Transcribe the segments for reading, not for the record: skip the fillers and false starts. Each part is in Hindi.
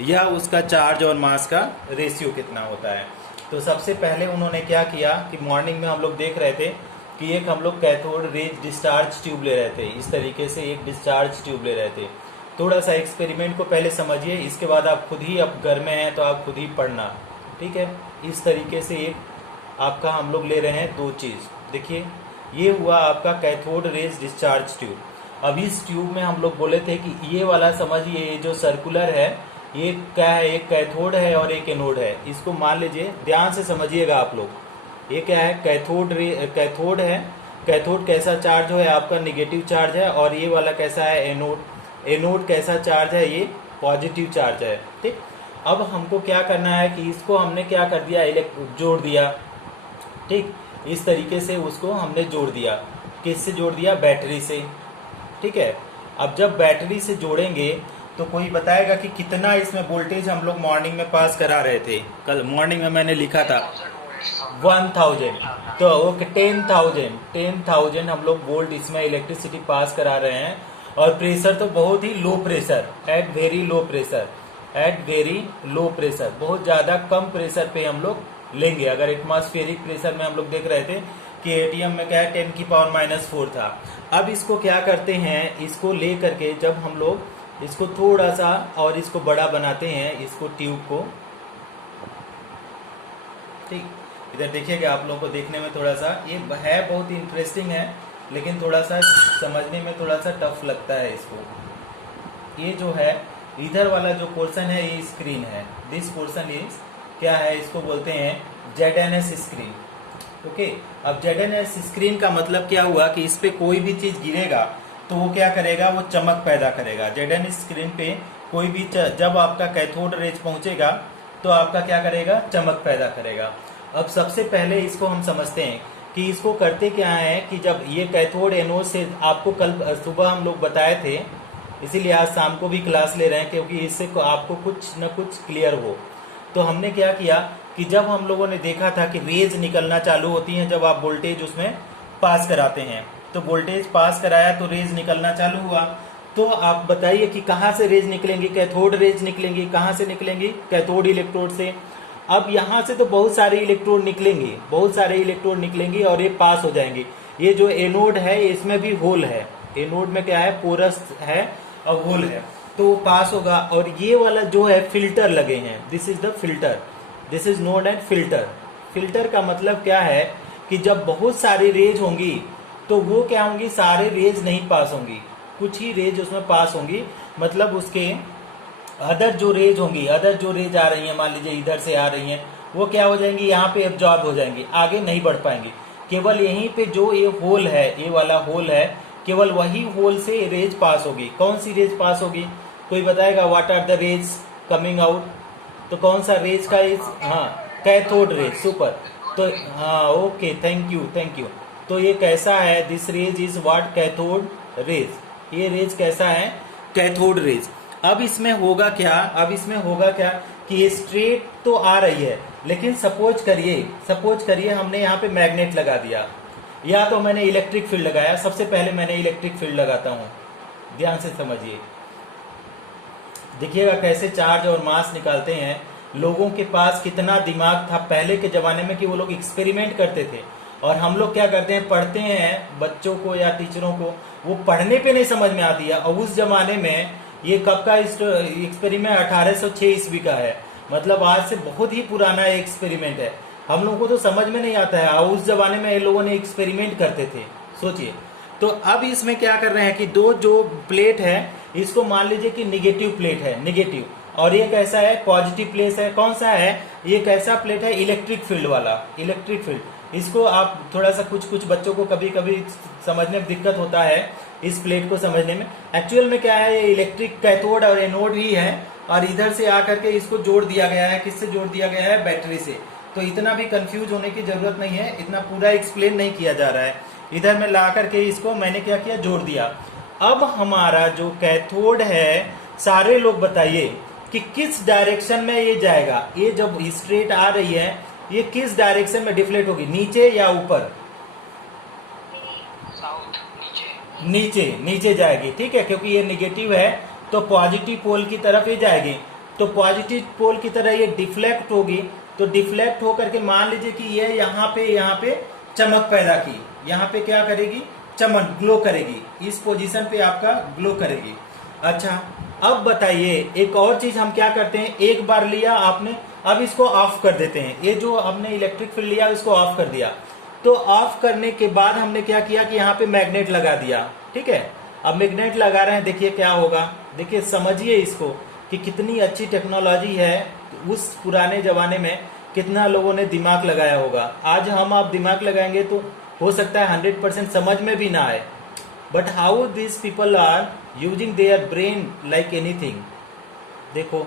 या उसका चार्ज और मास का रेशियो कितना होता है। तो सबसे पहले उन्होंने क्या किया कि मॉर्निंग में हम लोग देख रहे थे कि एक हम लोग कैथोड रेज डिस्चार्ज ट्यूब ले रहे थे, इस तरीके से एक डिस्चार्ज ट्यूब ले रहे थे। थोड़ा सा एक्सपेरिमेंट को पहले समझिए, इसके बाद आप खुद ही, अब घर में हैं तो आप खुद ही पढ़ना, ठीक है। इस तरीके से एक आपका हम लोग ले रहे हैं दो चीज़। देखिए ये हुआ आपका कैथोड रेज डिस्चार्ज ट्यूब। अब इस ट्यूब में हम लोग बोले थे कि ये वाला समझिए, ये जो सर्कुलर है ये क्या है, एक कैथोड है और एक एनोड है। इसको मान लीजिए, ध्यान से समझिएगा आप लोग। ये क्या है, कैथोड है। कैथोड कैसा चार्ज है आपका, निगेटिव चार्ज है। और ये वाला कैसा है, एनोड। एनोड कैसा चार्ज है, ये पॉजिटिव चार्ज है, ठीक। अब हमको क्या करना है कि इसको हमने क्या कर दिया, जोड़ दिया, ठीक। इस तरीके से उसको हमने जोड़ दिया। किससे जोड़ दिया, बैटरी से, ठीक है। अब जब बैटरी से जोड़ेंगे तो कोई बताएगा कि कितना इसमें वोल्टेज हम लोग मॉर्निंग में पास करा रहे थे। कल मॉर्निंग में मैंने लिखा था 1000, तो ओके 10,000 हम लोग वोल्ट इसमें इलेक्ट्रिसिटी पास करा रहे हैं। और प्रेशर तो बहुत ही low pressure, at very low pressure, बहुत ज़्यादा कम प्रेशर पे हम लोग लेंगे। अगर एटमॉस्फेरिक प्रेशर में हम लोग देख रहे थे कि एटीएम में क्या है 10⁻⁻⁴ था। अब इसको क्या करते हैं, इसको ले करके जब हम लोग इसको थोड़ा सा और इसको बड़ा बनाते हैं, इसको ट्यूब को, ठीक। इधर देखिएगा, आप लोगों को देखने में थोड़ा सा ये है बहुत इंटरेस्टिंग है, लेकिन थोड़ा सा समझने में थोड़ा सा टफ लगता है इसको। ये जो है इधर वाला जो पोर्शन है ये स्क्रीन है। दिस पोर्शन इज क्या है, इसको बोलते हैं ZNS स्क्रीन, ओके। अब ZNS स्क्रीन का मतलब क्या हुआ कि इस पे कोई भी चीज गिरेगा तो वो क्या करेगा, वो चमक पैदा करेगा। ZNS स्क्रीन पे कोई भी जब आपका कैथोड रेज पहुंचेगा तो आपका क्या करेगा, चमक पैदा करेगा। अब सबसे पहले इसको हम समझते हैं कि इसको करते क्या है कि जब ये कैथोड एनोड से, आपको कल सुबह हम लोग बताए थे, इसीलिए आज शाम को भी क्लास ले रहे हैं क्योंकि इससे आपको कुछ न कुछ क्लियर हो। तो हमने क्या किया कि जब हम लोगों ने देखा था कि रेज निकलना चालू होती हैं जब आप वोल्टेज उसमें पास कराते हैं, तो वोल्टेज पास कराया तो रेज निकलना चालू हुआ। तो आप बताइए कि कहाँ से रेज निकलेंगी, कैथोड रेज निकलेंगी। कहाँ से निकलेंगी, कैथोड इलेक्ट्रोड से। अब यहाँ से तो बहुत सारे इलेक्ट्रोड निकलेंगे और ये पास हो जाएंगे। ये जो एनोड है इसमें भी होल है, एनोड में क्या है, पोरस है और होल है, तो वो पास होगा। और ये वाला जो है फिल्टर लगे हैं, this is the filter, this is known as filter. Filter का मतलब क्या है कि जब बहुत सारी रेज होंगी तो वो क्या होंगी, सारे रेज नहीं पास होंगी, कुछ ही रेज उसमें पास होंगी। मतलब उसके अदर जो रेज आ रही हैं, मान लीजिए इधर से आ रही हैं, वो क्या हो जाएंगी, यहाँ पे एब्जॉर्ब हो जाएंगी, आगे नहीं बढ़ पाएंगी। केवल यहीं पे जो ये होल है, ये वाला होल है, केवल वही होल से रेज पास होगी। कौन सी रेज पास होगी, कोई बताएगा, what are the rays coming out. तो कौन सा रेज का इज, हाँ, कैथोड रेज, सुपर। तो हाँ ओके, थैंक यू। तो ये कैसा है, this rays is what, cathode rays. ये रेज कैसा है, कैथोड रेज। अब इसमें होगा क्या कि ये स्ट्रेट तो आ रही है, लेकिन सपोज करिए हमने यहाँ पे मैग्नेट लगा दिया, या तो मैंने इलेक्ट्रिक फील्ड लगाया। सबसे पहले मैंने इलेक्ट्रिक फील्ड लगाता हूँ, ध्यान से समझिए, देखिएगा कैसे चार्ज और मास निकालते हैं। लोगों के पास कितना दिमाग था पहले के जमाने में कि वो लोग एक्सपेरिमेंट करते थे। और हम लोग क्या करते हैं, पढ़ते हैं बच्चों को या टीचरों को, वो पढ़ने पे नहीं समझ में आती है। और उस जमाने में ये कब का एक्सपेरिमेंट, 1806 ईस्वी का है, मतलब आज से बहुत ही पुराना एक्सपेरिमेंट है। हम लोगों को तो समझ में नहीं आता है, और उस जमाने में ये लोगों ने एक्सपेरिमेंट करते थे, सोचिए। तो अब इसमें क्या कर रहे हैं कि दो जो प्लेट है, इसको मान लीजिए कि निगेटिव प्लेट है, निगेटिव, और ये कैसा है, पॉजिटिव प्लेट है। कौन सा है, ये कैसा प्लेट है, इलेक्ट्रिक फील्ड वाला, इलेक्ट्रिक फील्ड। इसको आप थोड़ा सा, कुछ बच्चों को कभी कभी समझने में दिक्कत होता है इस प्लेट को समझने में। एक्चुअल में क्या है, ये इलेक्ट्रिक कैथोड और एनोड ही है, और इधर से आकर के इसको जोड़ दिया गया है, किससे जोड़ दिया गया है, बैटरी से। तो इतना भी कंफ्यूज होने की जरूरत नहीं है, इतना पूरा एक्सप्लेन नहीं किया जा रहा है। इधर में ला करके इसको मैंने क्या किया, जोड़ दिया। अब हमारा जो कैथोड है, सारे लोग बताइए कि किस डायरेक्शन में ये जाएगा। ये जब स्ट्रेट आ रही है, ये किस डायरेक्शन में डिफ्लेक्ट होगी, नीचे या ऊपर, नीचे जाएगी, ठीक है, क्योंकि ये निगेटिव है तो पॉजिटिव पोल की तरफ ये जाएगी। तो पॉजिटिव पोल की तरह ये डिफ्लेक्ट होगी, तो डिफ्लेक्ट होकर के मान लीजिए कि ये यहाँ पे चमक पैदा की, यहाँ पे क्या करेगी, चमक, ग्लो करेगी, इस पोजीशन पे आपका ग्लो करेगी। अच्छा, अब बताइए एक और चीज हम क्या करते हैं, एक बार लिया आपने, अब इसको ऑफ कर देते हैं, ये जो हमने इलेक्ट्रिक फील्ड लिया इसको ऑफ कर दिया। तो ऑफ करने के बाद हमने क्या किया कि यहाँ पे मैग्नेट लगा दिया, ठीक है। अब मैग्नेट लगा रहे हैं, देखिए क्या होगा, देखिए समझिए इसको कि कितनी अच्छी टेक्नोलॉजी है। उस पुराने जमाने में कितना लोगों ने दिमाग लगाया होगा, आज हम आप दिमाग लगाएंगे तो हो सकता है 100% समझ में भी ना आए, but how this people are using their brain like anything. देखो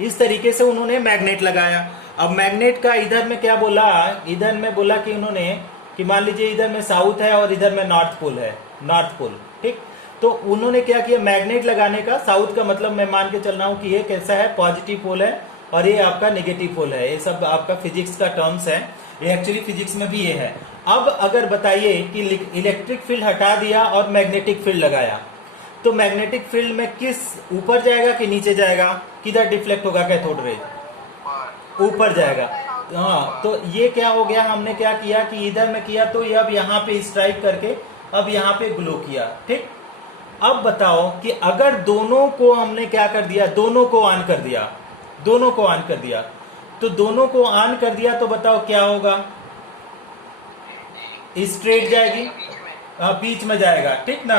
इस तरीके से उन्होंने मैग्नेट लगाया। अब मैग्नेट का इधर में क्या बोला, इधर में बोला कि उन्होंने कि मान लीजिए इधर में साउथ है और इधर में नॉर्थ पोल है, नॉर्थ पोल, ठीक। तो उन्होंने क्या किया, मैग्नेट लगाने का, साउथ का मतलब मैं मान के चल रहा हूं कि ये कैसा है, पॉजिटिव पोल है और ये आपका नेगेटिव पोल है। ये सब आपका फिजिक्स का टर्म्स है, ये एक्चुअली फिजिक्स में भी ये है। अब अगर बताइए कि इलेक्ट्रिक फील्ड हटा दिया और मैग्नेटिक फील्ड लगाया, तो मैग्नेटिक फील्ड में किस ऊपर जाएगा कि नीचे जाएगा, किधर डिफ्लेक्ट होगा कैथोड रेज, ऊपर जाएगा। हाँ, तो ये क्या हो गया, हमने क्या किया कि इधर में किया तो ये अब यहाँ पे स्ट्राइक करके अब यहाँ पे ग्लो किया, ठीक। अब बताओ कि अगर दोनों को हमने क्या कर दिया, दोनों को ऑन कर दिया, दोनों को ऑन कर दिया, तो दोनों को ऑन कर दिया तो बताओ क्या होगा, स्ट्रेट जाएगी, बीच में जाएगा, ठीक ना,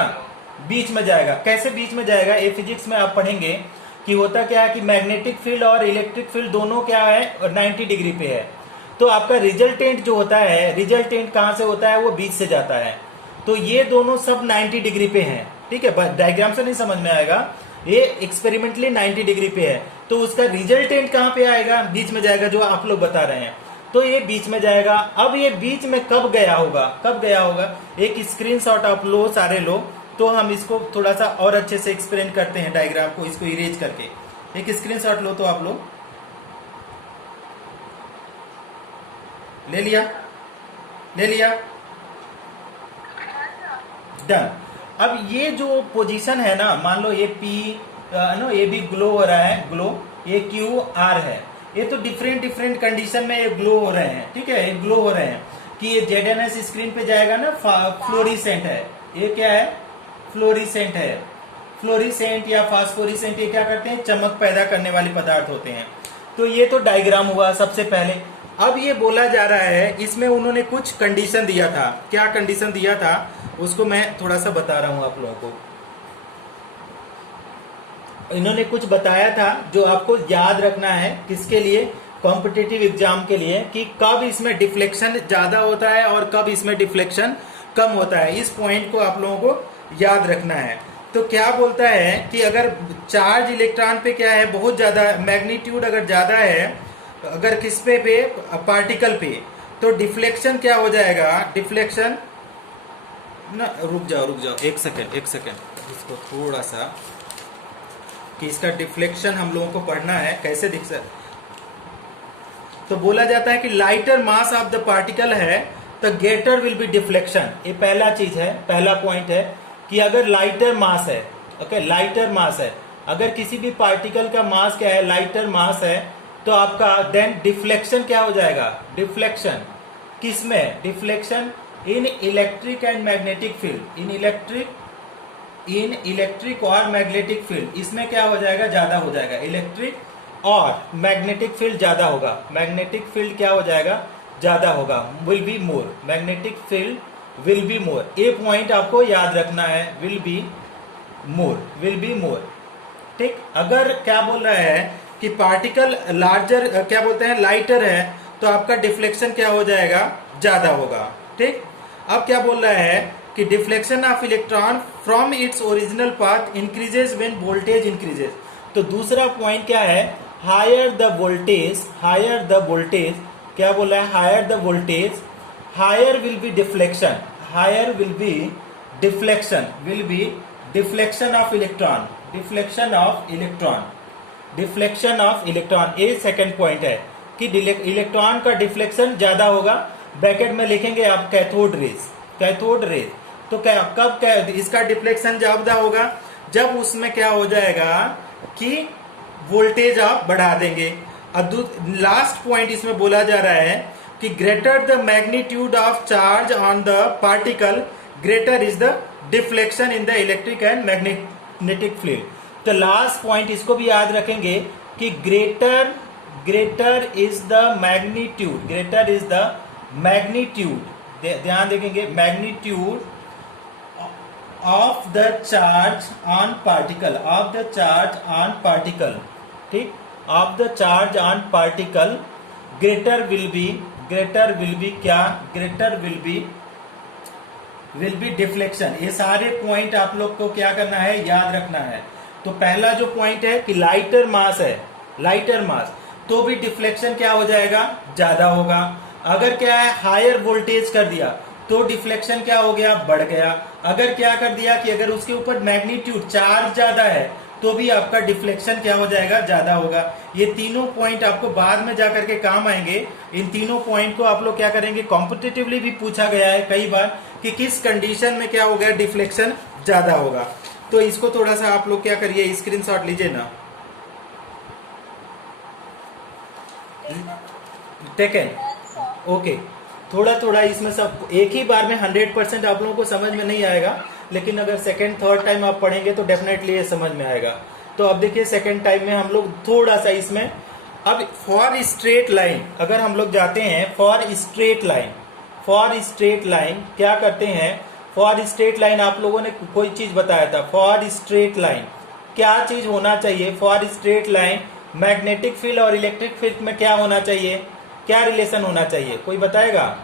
बीच में जाएगा। कैसे बीच में जाएगा, ये फिजिक्स में आप पढ़ेंगे कि होता क्या है कि मैग्नेटिक फील्ड और इलेक्ट्रिक फील्ड दोनों क्या है, 90 डिग्री पे है। तो आपका रिजल्टेंट जो होता है, रिजल्टेंट कहां से होता है, वो बीच से जाता है। तो ये दोनों सब 90 डिग्री पे हैं, ठीक है। डायग्राम से नहीं समझ में आएगा, ये एक्सपेरिमेंटली 90 डिग्री पे है, तो उसका रिजल्टेंट कहां पे आएगा, बीच में जाएगा, जो आप लोग बता रहे हैं। तो ये बीच में जाएगा। अब ये बीच में कब गया होगा, कब गया होगा, एक स्क्रीनशॉट आप लो सारे लोग, तो हम इसको थोड़ा सा और अच्छे से एक्सप्लेन करते हैं डायग्राम को, इसको इरेज करके। एक स्क्रीनशॉट लो तो आप लोग, ले लिया, ले लिया, डन। अब ये जो पोजीशन है ना, मान लो ये पी नो, ये भी ग्लो हो रहा है, ग्लो, ये क्यू आर है, ये तो डिफरेंट डिफरेंट कंडीशन में ये ग्लो हो रहे हैं, ठीक है, ये ग्लो हो रहे हैं कि ये जेडएनएस स्क्रीन पे जाएगा ना, फ्लोरिसेंट है, ये क्या है, फ्लोरिसेंट है। फ्लोरिसेंट या फास्फोरिसेंट, ये क्या करते हैं, चमक पैदा करने वाले पदार्थ होते हैं। तो ये तो डायग्राम हुआ सबसे पहले। अब ये बोला जा रहा है, इसमें उन्होंने कुछ कंडीशन दिया था, क्या कंडीशन दिया था उसको मैं थोड़ा सा बता रहा हूं आप लोगों को। इन्होंने कुछ बताया था जो आपको याद रखना है, किसके लिए, कॉम्पिटिटिव एग्जाम के लिए, कि कब इसमें डिफ्लेक्शन ज्यादा होता है और कब इसमें डिफ्लेक्शन कम होता है। इस पॉइंट को आप लोगों को याद रखना है। तो क्या बोलता है कि अगर चार्ज इलेक्ट्रॉन पे क्या है, बहुत ज्यादा मैग्नीट्यूड अगर ज्यादा है, अगर किस पे पार्टिकल पे, तो डिफ्लेक्शन क्या हो जाएगा, डिफ्लेक्शन ना, रुक जाओ एक सेकेंड, इसको थोड़ा सा, कि इसका डिफ्लेक्शन हम लोगों को पढ़ना है कैसे दिख सकता। तो बोला जाता है कि lighter mass of the particle है तो ग्रेटर विल बी डिफ्लेक्शन। ये पहला चीज है, पहला पॉइंट है कि अगर लाइटर मास है, ओके, लाइटर मास है, अगर किसी भी पार्टिकल का मास क्या है, लाइटर मास है, तो आपका देन डिफ्लेक्शन क्या हो जाएगा, डिफ्लेक्शन किसमें, deflection in electric and magnetic field, in electric और मैग्नेटिक फील्ड, इसमें क्या हो जाएगा, ज्यादा हो जाएगा, इलेक्ट्रिक और मैग्नेटिक फील्ड ज्यादा होगा, मैग्नेटिक फील्ड क्या हो जाएगा, ज्यादा होगा, will be more, magnetic field will be more. ये पॉइंट आपको याद रखना है, विल बी मोर, ठीक। अगर क्या बोल रहा है कि पार्टिकल लार्जर, क्या बोलते हैं, लाइटर है, तो आपका डिफ्लेक्शन क्या हो जाएगा, ज्यादा होगा, ठीक। अब क्या बोल रहा है कि deflection of electron from its original path increases when voltage increases. तो दूसरा पॉइंट क्या है, हायर द वोल्टेज, क्या बोला है, higher the voltage, higher will be deflection, will be deflection of electron, ये सेकंड पॉइंट है कि इलेक्ट्रॉन का डिफ्लेक्शन ज्यादा होगा। ब्रैकेट में लिखेंगे आप कैथोड रेज। तो कब इसका डिफ्लेक्शन ज्यादा होगा, जब उसमें क्या हो जाएगा कि वोल्टेज आप बढ़ा देंगे। अब लास्ट पॉइंट इसमें बोला जा रहा है कि greater the magnitude of charge on the particle greater is the deflection in the electric and magnetic field. तो लास्ट पॉइंट इसको भी याद रखेंगे कि greater is the magnitude, greater is the magnitude, ध्यान देखेंगे, magnitude of the charge on particle, of the charge on particle, ठीक, of the charge on particle greater will be क्या, ग्रेटर विल बी डिफ्लेक्शन। ये सारे पॉइंट आप लोग को क्या करना है, याद रखना है। तो पहला जो पॉइंट है कि लाइटर मास है, लाइटर मास, तो भी डिफ्लेक्शन क्या हो जाएगा, ज्यादा होगा। अगर क्या है हायर वोल्टेज कर दिया तो डिफ्लेक्शन क्या हो गया, बढ़ गया। अगर क्या कर दिया कि अगर उसके ऊपर मैग्नीट्यूड चार्ज ज्यादा है तो भी आपका डिफ्लेक्शन क्या हो जाएगा, ज्यादा होगा। ये तीनों पॉइंट आपको बाद में जाकर के काम आएंगे। इन तीनों पॉइंट को आप लोग क्या करेंगे, कॉम्पिटिटिवली भी पूछा गया है कई बार कि किस कंडीशन में क्या हो गया, डिफ्लेक्शन ज्यादा होगा। तो इसको थोड़ा सा आप लोग क्या करिए, स्क्रीनशॉट लीजिए ना, टेकन, ओके। थोड़ा थोड़ा इसमें सब एक ही बार में 100% आप लोगों को समझ में नहीं आएगा, लेकिन अगर सेकंड थर्ड टाइम आप पढ़ेंगे तो डेफिनेटली ये समझ में आएगा। तो अब देखिए सेकंड टाइम में हम लोग थोड़ा सा इसमें, अब फॉर स्ट्रेट लाइन अगर हम लोग जाते हैं, फॉर स्ट्रेट लाइन क्या करते हैं, फॉर स्ट्रेट लाइन आप लोगों ने कोई चीज बताया था, फॉर स्ट्रेट लाइन क्या चीज होना चाहिए, for straight line magnetic field और इलेक्ट्रिक फील्ड में क्या होना चाहिए, क्या रिलेशन होना चाहिए, कोई बताएगा,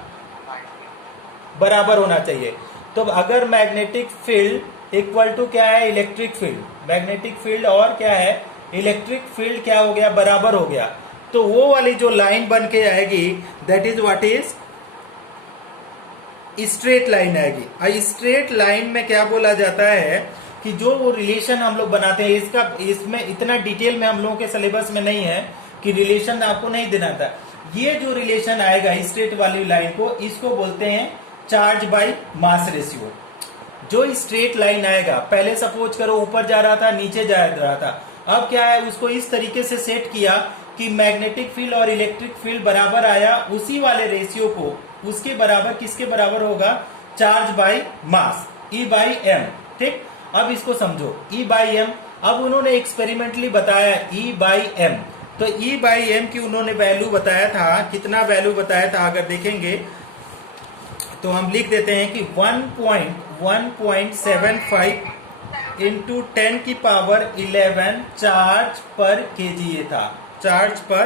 बराबर होना चाहिए। तो अगर मैग्नेटिक फील्ड इक्वल टू क्या है, इलेक्ट्रिक फील्ड, मैग्नेटिक फील्ड और क्या है, इलेक्ट्रिक फील्ड क्या हो गया, बराबर हो गया, तो वो वाली जो लाइन बन के आएगी that is what is straight line आएगी। और स्ट्रेट लाइन में क्या बोला जाता है कि जो वो रिलेशन हम लोग बनाते हैं, इसका इसमें इतना डिटेल में हम लोगों के सिलेबस में नहीं है कि रिलेशन आपको नहीं देना था। ये जो रिलेशन आएगा स्ट्रेट वाली लाइन को, इसको बोलते हैं चार्ज बाय मास रेशियो। जो स्ट्रेट लाइन आएगा, पहले सपोज करो ऊपर जा रहा था, नीचे जा रहा था, अब क्या है उसको इस तरीके से सेट किया कि मैग्नेटिक फील्ड और इलेक्ट्रिक फील्ड बराबर आया, उसी वाले रेशियो को उसके बराबर किसके बराबर होगा, charge by mass, e by m, ठीक। अब इसको समझो, ई बाई एम, अब उन्होंने एक्सपेरिमेंटली बताया ई बाई एम, तो ई बाई एम की उन्होंने वैल्यू बताया था, कितना वैल्यू बताया था अगर देखेंगे तो हम लिख देते हैं कि 1.75 इंटू 10 की पावर 11 चार्ज पर केजी, ये था चार्ज पर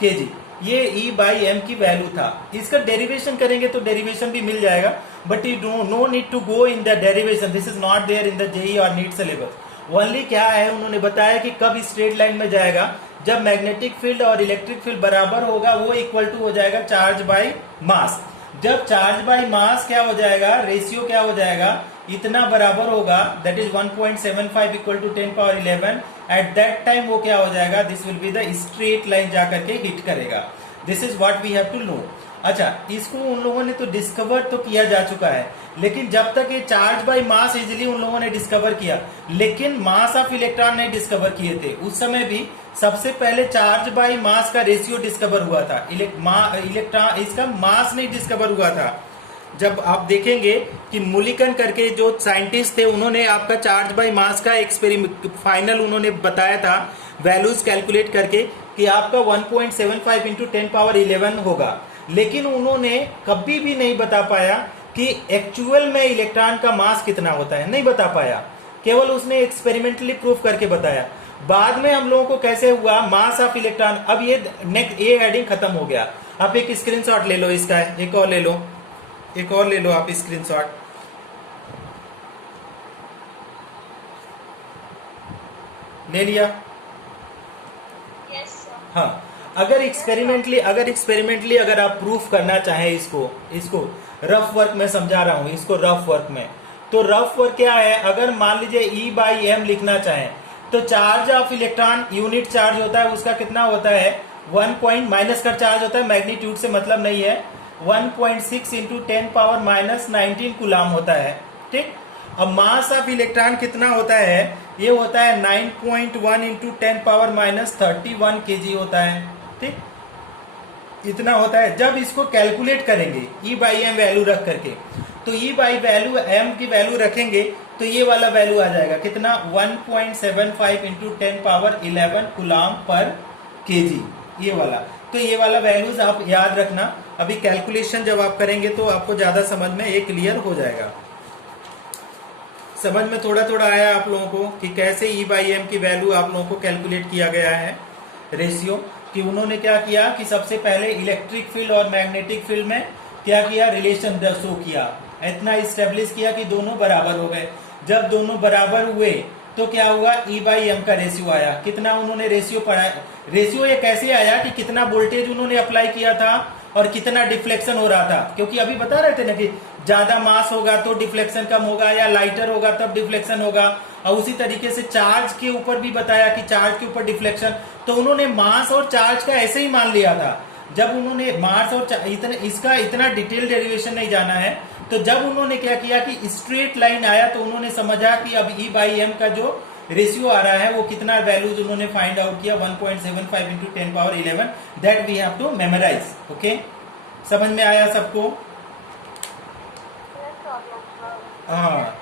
केजी, ये ई बाई एम की वैल्यू था। इसका डेरिवेशन करेंगे तो डेरिवेशन भी मिल जाएगा, but you no need to go in the derivation, this is not there in the JEE और नीट सिलेबस। ओनली क्या है उन्होंने बताया कि कब स्ट्रेट लाइन में जाएगा, जब मैग्नेटिक फील्ड और इलेक्ट्रिक फील्ड बराबर होगा, वो इक्वल टू हो जाएगा चार्ज बाय मास। जब चार्ज बाय मास क्या हो जाएगा, रेशियो क्या हो जाएगा, इतना बराबर होगा, that is 1.75 equal to 10 power 11, at that time वो क्या हो जाएगा, this will be the straight line जाकर के हिट करेगा। This is what we have to know. अच्छा, इसको उन लोगों ने तो डिस्कवर तो किया जा चुका है, लेकिन जब तक ये चार्ज बाय मास इजिली उन लोगों ने डिस्कवर किया, लेकिन मास ऑफ इलेक्ट्रॉन नहीं डिस्कवर किए थे। उस समय भी सबसे पहले चार्ज बाय मास का रेशियो डिस्कवर हुआ था, इलेक्ट्रॉन इसका मास नहीं डिस्कवर हुआ था। जब आप देखेंगे कि मुलिकन करके जो साइंटिस्ट थे, उन्होंने आपका चार्ज बाय मास का एक्सपेरिमेंट फाइनल उन्होंने बताया था वैल्यूज कैलकुलेट करके कि आपका 1.75 इंटू 10 पावर 11 होगा, लेकिन उन्होंने कभी भी नहीं बता पाया कि एक्चुअल में इलेक्ट्रॉन का मास कितना होता है, नहीं बता पाया, केवल उसने एक्सपेरिमेंटली प्रूफ करके बताया। बाद में हम लोगों को कैसे हुआ, मास ऑफ इलेक्ट्रॉन। अब ये नेक्स्ट ये हेडिंग खत्म हो गया। आप एक स्क्रीनशॉट ले लो इसका, एक और ले लो, एक और ले लो आप स्क्रीनशॉट, ले लिया? हाँ, अगर एक्सपेरिमेंटली अगर आप प्रूफ करना चाहें इसको रफ वर्क में समझा रहा हूं, इसको रफ वर्क में, तो रफ वर्क क्या है, अगर मान लीजिए ई बाई एम लिखना चाहें तो charge of electron unit charge होता है, उसका कितना होता है, 1 पॉइंट माइनस का चार्ज होता है, मैग्नीट्यूड से मतलब नहीं है, 1.6 इंटू 10 पावर माइनस 19 कूलाम होता है, ठीक। अब मास ऑफ इलेक्ट्रॉन कितना होता है, ये होता है 9.1 इंटू 10 पावर माइनस 31 kg होता है, ठीक, इतना होता है। जब इसको कैलकुलेट करेंगे ई बाई एम वैल्यू रख करके, तो ई बाई वैल्यू एम की वैल्यू रखेंगे तो ये वाला वैल्यू आ जाएगा कितना, 1.75 into 10 power 11 coulomb per kg, ये वाला। तो ये वाला वैल्यूज आप याद रखना, अभी कैलकुलेशन जब आप करेंगे तो आपको ज्यादा समझ में ये क्लियर हो जाएगा। समझ में थोड़ा थोड़ा आया आप लोगों को कि कैसे ई बाई एम की वैल्यू आप लोगों को कैलकुलेट किया गया है, रेशियो, कि उन्होंने क्या किया कि सबसे पहले इलेक्ट्रिक फील्ड और मैग्नेटिक फील्ड में क्या किया, रिलेशन शो किया, इतना इस्टेब्लिश किया कि दोनों बराबर हो गए। जब दोनों बराबर हुए तो क्या हुआ, ई बाई एम का रेशियो आया, कितना उन्होंने रेशियो पढ़ा, रेशियो ये कैसे आया कि कितना वोल्टेज उन्होंने अप्लाई किया था और कितना डिफ्लेक्शन हो रहा था, क्योंकि अभी बता रहे थे ना कि ज्यादा मास होगा तो डिफ्लेक्शन कम होगा, या लाइटर होगा तब डिफ्लेक्शन होगा, और उसी तरीके से चार्ज के ऊपर भी बताया कि चार्ज के ऊपर डिफ्लेक्शन। तो उन्होंने मास और चार्ज का ऐसे ही मान लिया था। जब उन्होंने मास और इसका इतना डिटेल डेरिवेशन नहीं जाना है, तो जब उन्होंने क्या किया कि स्ट्रेट लाइन आया तो उन्होंने समझा कि अब ई बाई एम का जो रेशियो आ रहा है वो कितना वैल्यूज उन्होंने फाइंड आउट किया, 1.75 into 10 power 11, that we have to memorise. Okay, समझ में आया सबको? हाँ,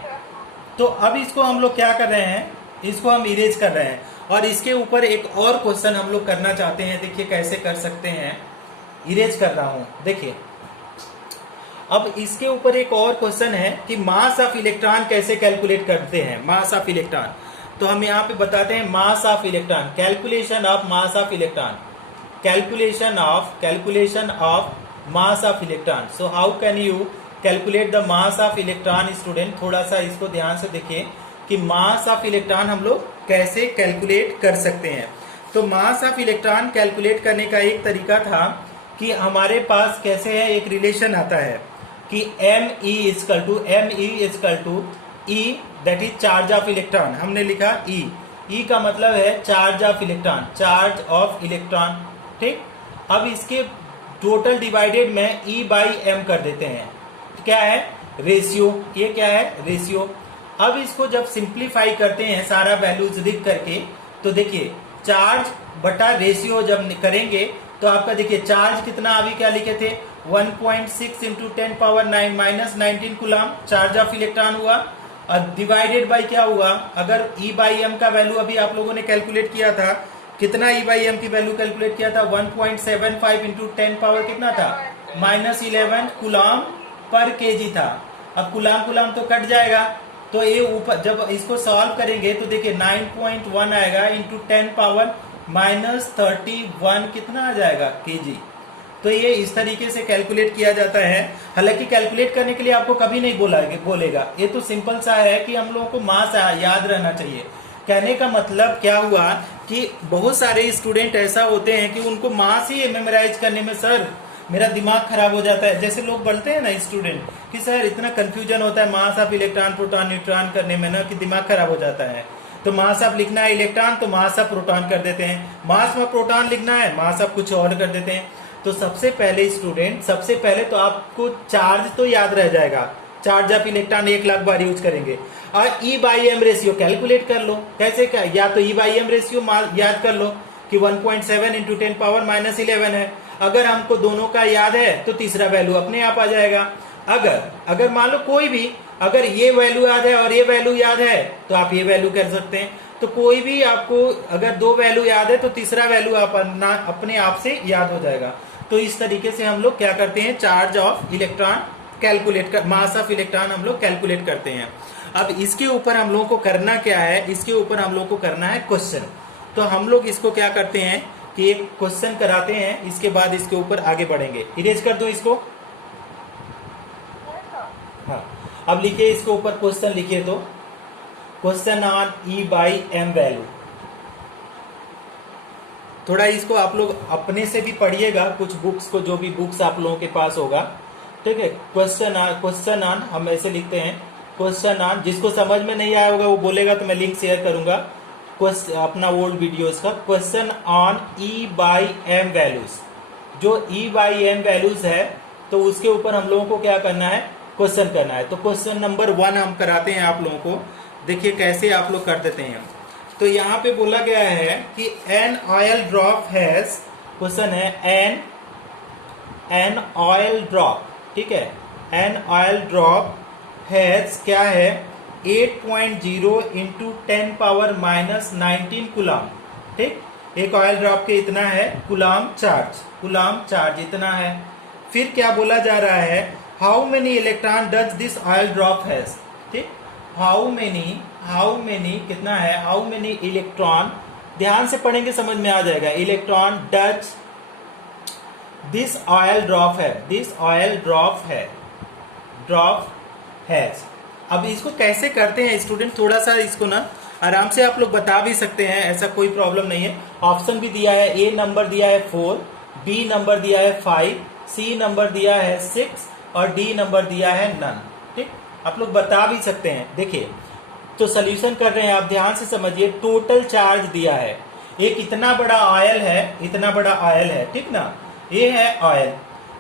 तो अब इसको हम लोग क्या कर रहे हैं, इसको हम इरेज कर रहे हैं, और इसके ऊपर एक और क्वेश्चन हम लोग करना चाहते हैं। देखिए कैसे कर सकते हैं, इरेज कर रहा हूं, देखिए अब इसके ऊपर एक और क्वेश्चन है कि मास ऑफ इलेक्ट्रॉन कैसे कैलकुलेट करते हैं, मास ऑफ इलेक्ट्रॉन। तो हम यहाँ पे बताते हैं mass of electron, calculation of mass of electron, calculation of mass of electron. So how can you calculate the mass of electron? Student थोड़ा सा इसको ध्यान से देखिए कि मास ऑफ इलेक्ट्रॉन हम लोग कैसे कैलकुलेट कर सकते हैं। तो मास ऑफ इलेक्ट्रॉन कैलकुलेट करने का एक तरीका था कि हमारे पास कैसे है, एक रिलेशन आता है कि ME equal to E, that is charge of electron. हमने लिखा E का मतलब है charge of electron, charge of electron, ठीक। अब इसके टोटल डिवाइडेड में E बाई एम कर देते हैं, क्या है, रेशियो, ये क्या है, रेशियो। अब इसको जब सिंप्लीफाई करते हैं सारा वैल्यूज लिख करके, तो देखिए चार्ज बटा रेशियो जब करेंगे तो आपका देखिए चार्ज कितना, अभी क्या लिखे थे, 1.6 into 10 power 9 minus 19 coulomb charge of electron हुआ, और डिवाइडेड बाई क्या हुआ, अगर ई बाई एम का वैल्यू अभी आप लोगों ने कैलकुलेट किया था, कितना ई बाई एम की वैल्यू कैलकुलेट किया था, 1.75 इंटू 10 पावर कितना था, माइनस 11 कूलम पर केजी था। अब कूलम तो कट जाएगा, तो ये ऊपर जब इसको सॉल्व करेंगे तो देखिए 9.1 आएगा इंटू 10 पावर माइनस 31 कितना आ जाएगा, केजी। तो ये इस तरीके से कैलकुलेट किया जाता है। हालांकि कैलकुलेट करने के लिए आपको कभी नहीं बोलेगा, ये तो सिंपल सा है कि हम लोगों को मास याद रहना चाहिए। कहने का मतलब क्या हुआ कि बहुत सारे स्टूडेंट ऐसा होते हैं कि उनको मास ही मेमोराइज करने में सर मेरा दिमाग खराब हो जाता है। जैसे लोग बोलते हैं ना स्टूडेंट कि सर इतना कंफ्यूजन होता है mass of electron proton neutron करने में ना कि दिमाग खराब हो जाता है। तो मास ऑफ लिखना है इलेक्ट्रॉन तो मास ऑफ प्रोटॉन कर देते हैं, मास में प्रोटॉन लिखना है मास ऑफ कुछ और कर देते हैं। तो सबसे पहले स्टूडेंट, सबसे पहले तो आपको चार्ज तो याद रह जाएगा, charge of electron 1 lakh bar use करेंगे, और ई बाई एम रेशियो कैलकुलेट कर लो। कैसे क्या, या तो ई बाई एम रेशियो याद कर लो कि 1.7 इंटू 10 पावर माइनस 11 है। अगर हमको दोनों का याद है तो तीसरा वैल्यू अपने आप आ जाएगा। अगर मान लो कोई भी, अगर ये वैल्यू याद है और ये वैल्यू याद है तो आप ये वैल्यू कर सकते हैं। तो कोई भी आपको अगर 2 वैल्यू याद है तो तीसरा वैल्यू आप अपने आप से याद हो जाएगा। तो इस तरीके से हम लोग क्या करते हैं, चार्ज ऑफ इलेक्ट्रॉन कैलकुलेट कर, मास ऑफ इलेक्ट्रॉन हम लोग कैलकुलेट करते हैं। अब इसके ऊपर हम लोग को करना क्या है, इसके ऊपर हम लोग को करना है क्वेश्चन। तो हम लोग इसको क्या करते हैं कि एक क्वेश्चन कराते हैं, इसके बाद इसके ऊपर आगे बढ़ेंगे। इरेज कर दो इसको। हाँ, अब लिखिए इसके ऊपर क्वेश्चन लिखिए, तो question on e by m value. थोड़ा इसको आप लोग अपने से भी पढ़िएगा, कुछ बुक्स को, जो भी बुक्स आप लोगों के पास होगा, ठीक है। क्वेश्चन ऑन हम ऐसे लिखते हैं, क्वेश्चन ऑन, जिसको समझ में नहीं आया होगा वो बोलेगा तो मैं लिंक शेयर करूंगा अपना ओल्ड वीडियोस का। Question on e by m values, जो ई बाई एम वैल्यूज है तो उसके ऊपर हम लोगों को क्या करना है, क्वेश्चन करना है। तो क्वेश्चन नंबर 1 हम कराते हैं आप लोगों को, देखिए कैसे आप लोग कर देते हैं। तो यहाँ पे बोला गया है कि an oil drop has, question है एन ऑयल ड्रॉप, ठीक है, एन ऑयल ड्रॉप हैज क्या है 8.0 इंटू 10 पावर माइनस 19 कुलाम, ठीक। एक ऑयल ड्रॉप के इतना है कुलाम चार्ज इतना है। फिर क्या बोला जा रहा है, how many electron does this oil drop has, ठीक। हाउ मेनी कितना है, हाउ मेनी इलेक्ट्रॉन, ध्यान से पढ़ेंगे समझ में आ जाएगा, electron does this oil drop has. अब इसको कैसे करते हैं स्टूडेंट, थोड़ा सा इसको ना आराम से आप लोग बता भी सकते हैं, ऐसा कोई प्रॉब्लम नहीं है। ऑप्शन भी दिया है, ए नंबर दिया है 4, बी नंबर दिया है 5, सी नंबर दिया है 6 और डी नंबर दिया है नन, ठीक। आप लोग बता भी सकते हैं। देखिए तो सोल्यूशन कर रहे हैं आप, ध्यान से समझिए। टोटल चार्ज दिया है, एक इतना बड़ा ऑयल है, ठीक ना, ये है ऑयल।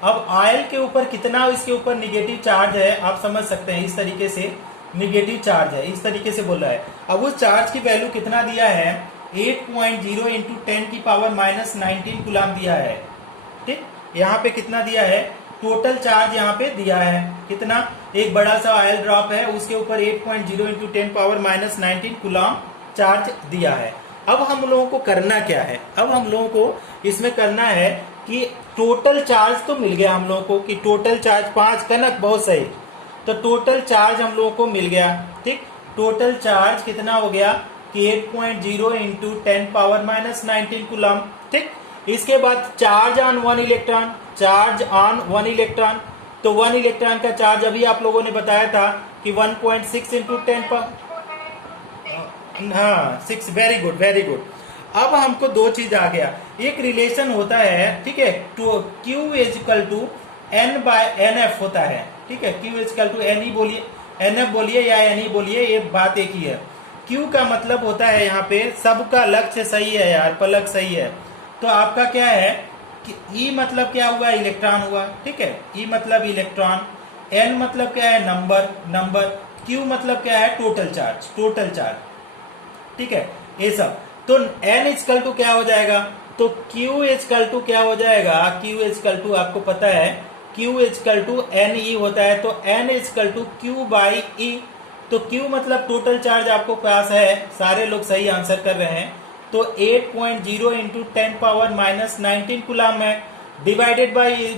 अब ऑयल के ऊपर कितना इसके ऊपर निगेटिव चार्ज है आप समझ सकते हैं, इस तरीके से निगेटिव चार्ज है, इस तरीके से बोल रहा है। अब उस चार्ज की वैल्यू कितना दिया है 8.0 इंटू 10 की पावर माइनस 19 कुलाम दिया है, ठीक। यहाँ पे कितना दिया है, टोटल चार्ज यहाँ पे दिया है कितना, एक बड़ा सा ऑयल ड्रॉप है उसके ऊपर 8.0 into 10 power minus 19 coulomb charge दिया है। अब हम लोगों को करना क्या है, अब हम लोगों को इसमें करना है कि टोटल चार्ज तो मिल गया हम लोगों को कि टोटल चार्ज 5 कनक, बहुत सही। तो टोटल चार्ज हम लोगों को मिल गया, ठीक। टोटल चार्ज कितना हो गया कि 8.0 इंटू 10 पावर माइनस 19 कुलम, ठीक। इसके बाद चार्ज ऑन 1 इलेक्ट्रॉन, तो 1 इलेक्ट्रॉन का चार्ज अभी आप लोगों ने बताया था कि 1.6 इंटू 10 6, वेरी गुड। अब हमको दो चीज आ गया, एक रिलेशन होता है, ठीक है, Q equal to N by NF होता है, ठीक है। Q इजिकल टू N ही बोलिए, NF बोलिए या N ही बोलिए, ये बात एक ही है। Q का मतलब होता है यहाँ पे सबका लक्ष्य सही है यार, पलक सही है। तो आपका क्या है कि E मतलब क्या हुआ, इलेक्ट्रॉन हुआ, ठीक है। E मतलब इलेक्ट्रॉन, N मतलब क्या है नंबर, Q मतलब क्या है टोटल चार्ज, ठीक है, ये सब। तो N इजकल टू क्या हो जाएगा, तो Q इजकल टू क्या हो जाएगा, Q इजकल टू आपको पता है Q इजकल टू NE होता है, तो N equal to Q by E। तो Q मतलब टोटल चार्ज आपको पास है, सारे लोग सही आंसर कर रहे हैं। तो 8.0 इंटू 10 पावर माइनस 19 कुलाम है, divided by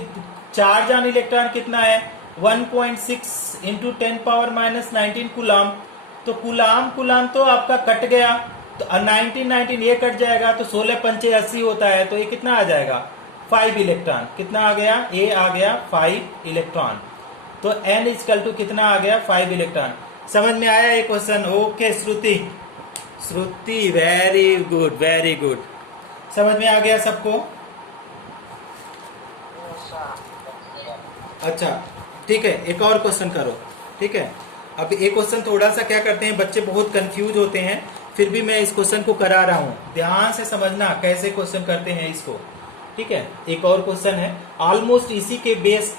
charge on electron कितना है 1.6 इंटू 10 पावर माइनस 19 कुलाम। तो कुलाम तो आपका कट गया, तो 19 ये कट जाएगा, तो 16 पंचे 80 होता है, तो ये कितना आ जाएगा 5 इलेक्ट्रॉन, कितना आ गया, ए आ गया 5 इलेक्ट्रॉन। तो N इजकल टू कितना आ गया 5 इलेक्ट्रॉन। समझ में आया ये क्वेश्चन, ओके श्रुति वेरी गुड, समझ में आ गया सबको। अच्छा ठीक है, एक और क्वेश्चन करो, ठीक है। अब एक क्वेश्चन थोड़ा सा क्या करते हैं बच्चे बहुत कंफ्यूज होते हैं, फिर भी मैं इस क्वेश्चन को करा रहा हूं, ध्यान से समझना कैसे क्वेश्चन करते हैं इसको, ठीक है। एक और क्वेश्चन है, ऑलमोस्ट इसी के बेस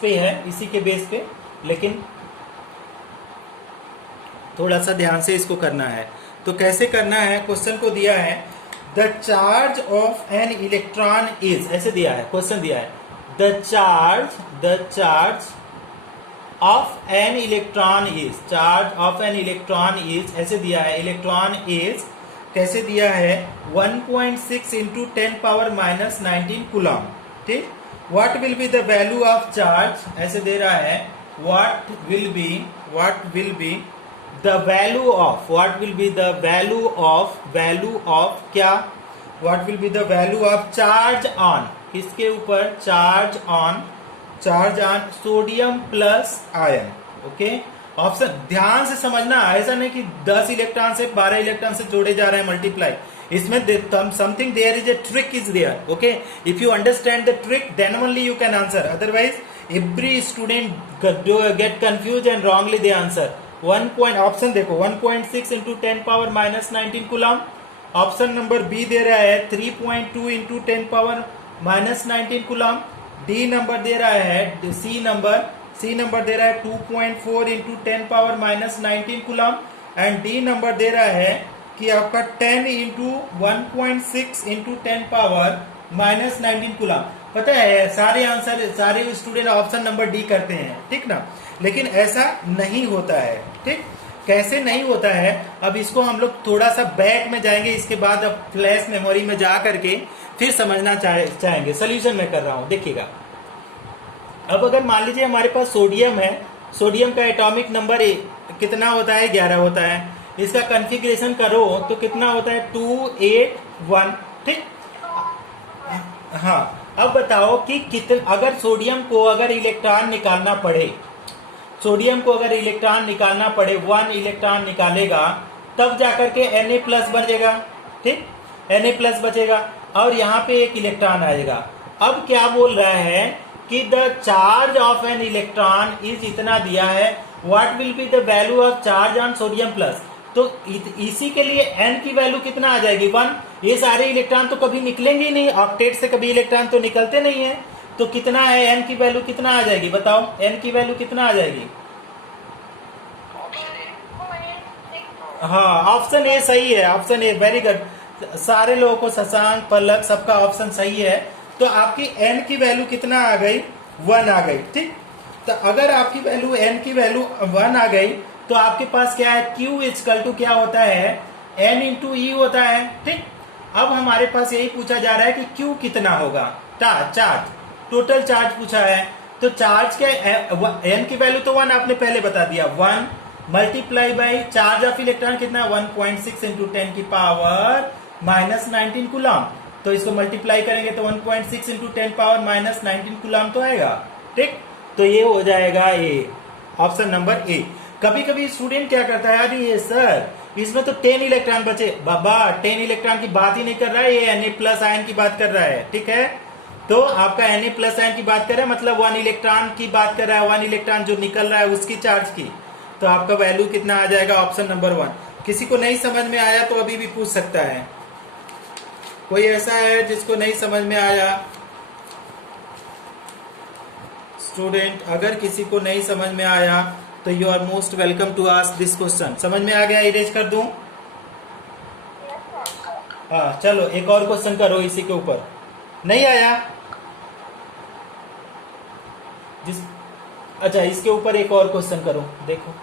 पे लेकिन थोड़ा सा ध्यान से इसको करना है। तो कैसे करना है, क्वेश्चन को दिया है the charge of an electron is, ऐसे दिया है, क्वेश्चन दिया है the charge of an electron is, ऐसे दिया है, इलेक्ट्रॉन इज कैसे दिया है 1.6 इंटू 10 पावर माइनस 19 कुलम, ठीक। What will be the value of charge, ऐसे दे रहा है what will be the value of क्या, what will be the value of charge on, किसके ऊपर, charge on sodium plus ion, okay. Option ध्यान से समझना, ऐसा नहीं कि 10 इलेक्ट्रॉन से 12 इलेक्ट्रॉन से जोड़े जा रहे हैं मल्टीप्लाई, इसमें something there is a trick is there, okay. If you understand the trick then only you can answer, otherwise every student get confuse and wrongly they answer. Option देखो 1.6 into 10 power minus 19 coulomb, option number B दे रहा है 3.2 into 10 power minus 19 coulomb, D number दे रहा है, सी नंबर सी नंबर दे रहा है 2.4 into 10 power minus 19 coulomb, and D number दे रहा है कि आपका 10 into 1.6 into 10 power minus 19 coulomb. पता है सारे आंसर सारे स्टूडेंट ऑप्शन नंबर डी करते हैं, ठीक ना, लेकिन ऐसा नहीं होता है। ठीक, कैसे नहीं होता है, अब इसको हम लोग थोड़ा सा बैक में जाएंगे, इसके बाद अब फ्लैश मेमोरी में जा करके फिर समझना चाहेंगे। सोल्यूशन मैं कर रहा हूं, देखिएगा। अब अगर मान लीजिए हमारे पास सोडियम है, सोडियम का एटॉमिक नंबर कितना होता है, 11 होता है। इसका कॉन्फ़िगरेशन करो तो कितना होता है, 281। ठीक, हाँ, अब बताओ कि कितना, अगर सोडियम को अगर इलेक्ट्रॉन निकालना पड़े, सोडियम को अगर इलेक्ट्रॉन निकालना पड़े, 1 इलेक्ट्रॉन निकालेगा तब जाकर के Na+ बचेगा। ठीक, Na+ बचेगा और यहाँ पे एक इलेक्ट्रॉन आएगा। अब क्या बोल रहा है कि the charge of an electron is इतना दिया है, what will be the value of charge on sodium plus. तो इसी के लिए n की वैल्यू कितना आ जाएगी, 1। ये सारे इलेक्ट्रॉन तो कभी निकलेंगे ही नहीं, ऑक्टेट से कभी इलेक्ट्रॉन तो निकलते नहीं है, तो कितना है, n की वैल्यू कितना आ जाएगी, बताओ n की वैल्यू कितना आ जाएगी। हाँ, ऑप्शन ए सही है, ऑप्शन ए, वेरी गुड। सारे लोगों को, शशांक, पलक, सबका ऑप्शन सही है। तो आपकी n की वैल्यू कितना आ गई, 1 आ गई। ठीक, तो अगर आपकी वैल्यू n की वैल्यू 1 आ गई तो आपके पास क्या है, Q इक्वल टू क्या होता है, n इंटू ई होता है। ठीक, अब हमारे पास यही पूछा जा रहा है कि Q कितना होगा, चार्ज, टोटल चार्ज पूछा है। तो चार्ज क्या, n की वैल्यू तो 1 आपने पहले बता दिया, 1 multiply by charge of electron कितना, 1.6 इंटू 10 की पावर माइनस 19 कूलम। तो इसको मल्टीप्लाई करेंगे तो 1.6 इंटू 10 पावर माइनस 19 कूलम तो आएगा। ठीक, तो ये हो जाएगा ए, ऑप्शन नंबर ए। कभी कभी स्टूडेंट क्या करता है, अरे ये सर इसमें तो 10 इलेक्ट्रॉन बचे, बाबा 10 इलेक्ट्रॉन की बात ही नहीं कर रहा है, ये Na+ आयन की बात कर रहा है। ठीक है, तो आपका Na+ आयन की बात कर रहा है, मतलब 1 इलेक्ट्रॉन की बात कर रहा है, 1 इलेक्ट्रॉन जो निकल रहा है उसकी चार्ज की। तो आपका वैल्यू कितना आ जाएगा, ऑप्शन नंबर 1। किसी को नहीं समझ में आया तो अभी भी पूछ सकता है। कोई ऐसा है जिसको नहीं समझ में आया स्टूडेंट? अगर किसी को नहीं समझ में आया तो you are most welcome to ask this question. समझ में आ गया, इरेज कर दूं? हाँ, चलो एक और क्वेश्चन करो इसी के ऊपर। नहीं आया अच्छा, इसके ऊपर एक और क्वेश्चन करो, देखो।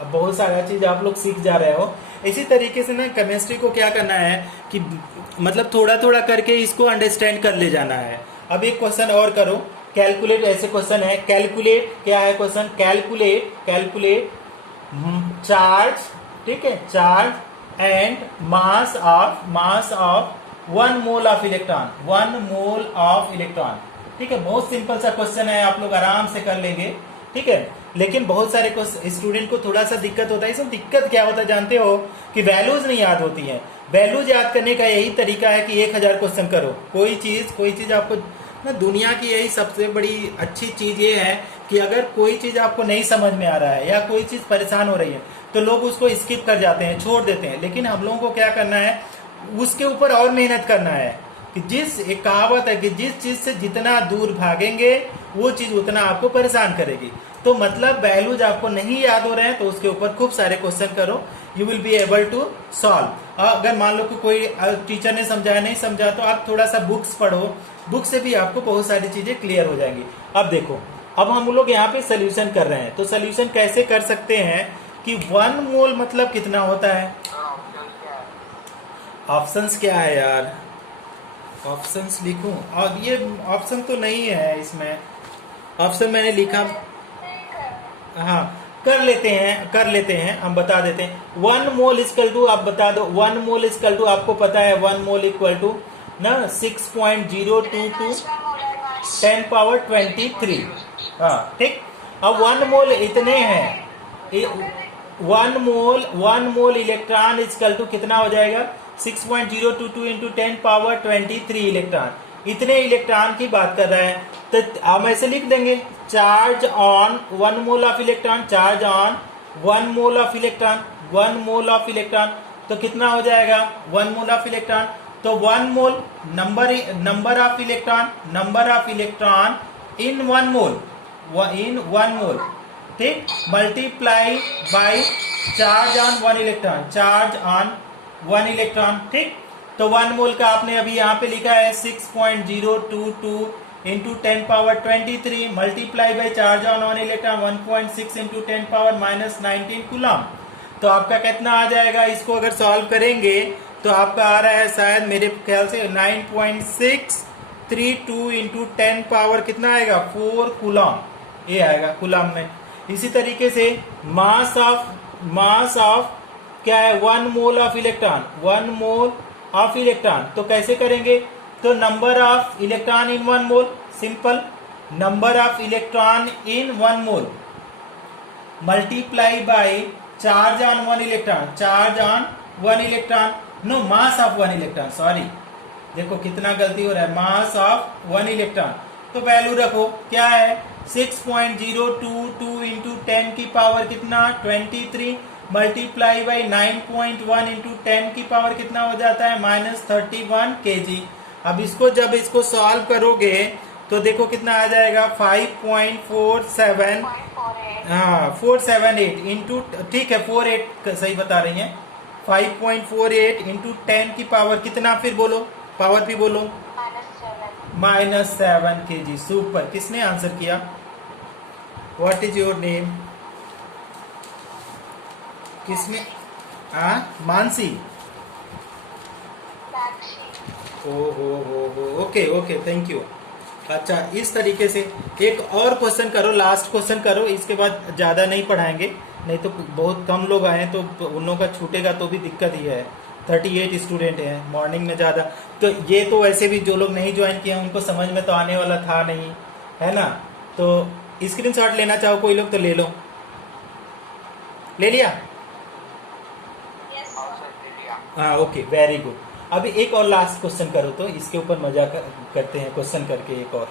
अब बहुत सारा चीज आप लोग सीख जा रहे हो। इसी तरीके से ना केमिस्ट्री को क्या करना है कि मतलब थोड़ा थोड़ा करके इसको अंडरस्टैंड कर ले जाना है। अब एक क्वेश्चन और करो, कैलकुलेट, ऐसे क्वेश्चन है, कैलकुलेट, क्या है क्वेश्चन, कैलकुलेट चार्ज, ठीक है, charge and mass of 1 mole of electron, 1 mole of electron. ठीक है, बहुत सिंपल सा क्वेश्चन है, आप लोग आराम से कर लेंगे। ठीक है, लेकिन बहुत सारे स्टूडेंट को थोड़ा सा दिक्कत होता है। इसमें दिक्कत क्या होता है जानते हो, कि वैल्यूज नहीं याद होती हैं। वैल्यूज याद करने का यही तरीका है कि 1000 क्वेश्चन करो। कोई चीज आपको ना, दुनिया की यही सबसे बड़ी अच्छी चीज ये है कि अगर कोई चीज आपको नहीं समझ में आ रहा है या कोई चीज परेशान हो रही है तो लोग उसको स्किप कर जाते हैं, छोड़ देते हैं। लेकिन हम लोगों को क्या करना है, उसके ऊपर और मेहनत करना है। कि एक कहावत है कि जिस चीज से जितना दूर भागेंगे वो चीज उतना आपको परेशान करेगी। तो मतलब वैल्यूज आपको नहीं याद हो रहे हैं तो उसके ऊपर खूब सारे क्वेश्चन करो, you will be able to solve. अगर मान लो कि कोई टीचर ने समझाया, नहीं समझा, तो आप थोड़ा सा बुक्स पढ़ो, बुक से भी आपको बहुत सारी चीजें क्लियर हो जाएंगी। अब देखो, अब हम लोग यहाँ पे सोल्यूशन कर रहे हैं, तो सोल्यूशन कैसे कर सकते हैं कि 1 मोल मतलब कितना होता है। ऑप्शंस क्या है यार, ऑप्शंस लिखूं? और ये ऑप्शन तो नहीं है इसमें, ऑप्शन मैंने लिखा, हाँ कर लेते हैं, हम बता देते हैं। 1 मोल इक्वल टू, आप बता दो, 1 मोल इक्वल टू आपको पता है, 1 मोल इक्वल टू ना 6.022 10 पावर 23। हाँ ठीक, अब 1 मोल इतने हैं, 1 मोल इलेक्ट्रॉन इक्वल टू कितना हो जाएगा, 6.022 इंटू 10 पावर 23 इलेक्ट्रॉन। इतने इलेक्ट्रॉन की बात कर रहा है, तो हम ऐसे लिख देंगे, charge on 1 mole of electron, charge on 1 mole of electron, 1 mole of electron. तो कितना हो जाएगा 1 मोल ऑफ इलेक्ट्रॉन, तो 1 मोल नंबर ऑफ इलेक्ट्रॉन इन 1 मोल, ठीक, multiply by charge on 1 electron, ठीक। तो 1 मोल का आपने अभी यहाँ पे लिखा है 6.022 into 10⁻23 multiply by charge on 1 electron 1.6 into 10⁻−19 coulomb. तो आपका कितना आ जाएगा, इसको अगर सॉल्व करेंगे तो आपका आ रहा है शायद मेरे ख्याल से 9.632 इंटू 10 पावर कितना आएगा 4 कूलम, ये आएगा कूलम में। इसी तरीके से मास ऑफ क्या है 1 मोल ऑफ इलेक्ट्रॉन, तो कैसे करेंगे, तो number of electron in 1 mole, simple, number of electron in 1 mole multiply by charge on 1 electron, no mass of 1 electron, sorry, देखो कितना गलती हो रहा है, मास ऑफ 1 इलेक्ट्रॉन। तो वैल्यू रखो क्या है 6.022 इंटू 10 की पावर कितना 23 मल्टीप्लाई बाई 9.1 इंटू 10 की पावर कितना हो जाता है -31 kg। अब जब इसको सॉल्व करोगे तो देखो कितना आ जाएगा 5.47, हाँ 478 इंटू, ठीक है 48 सही बता रही हैं, 5.48 इंटू 10 की पावर कितना, फिर बोलो पावर भी बोलो, -7 kg। सुपर, किसने आंसर किया, व्हाट इज योर नेम, किसने, मानसी, हो ओके थैंक यू। अच्छा, इस तरीके से एक और क्वेश्चन करो, लास्ट क्वेश्चन करो, इसके बाद ज्यादा नहीं पढ़ाएंगे, नहीं तो बहुत कम लोग आए तो उन लोगों का छूटेगा तो भी दिक्कत ही है। 38 स्टूडेंट हैं, मॉर्निंग में ज्यादा, तो ये तो वैसे भी जो लोग नहीं ज्वाइन किए उनको समझ में तो आने वाला था नहीं, है ना। तो स्क्रीनशॉट लेना चाहो कोई लोग तो ले लो, ले लिया, हाँ ओके वेरी गुड। अभी एक और लास्ट क्वेश्चन करो, तो इसके ऊपर मजा करते हैं क्वेश्चन करके एक और,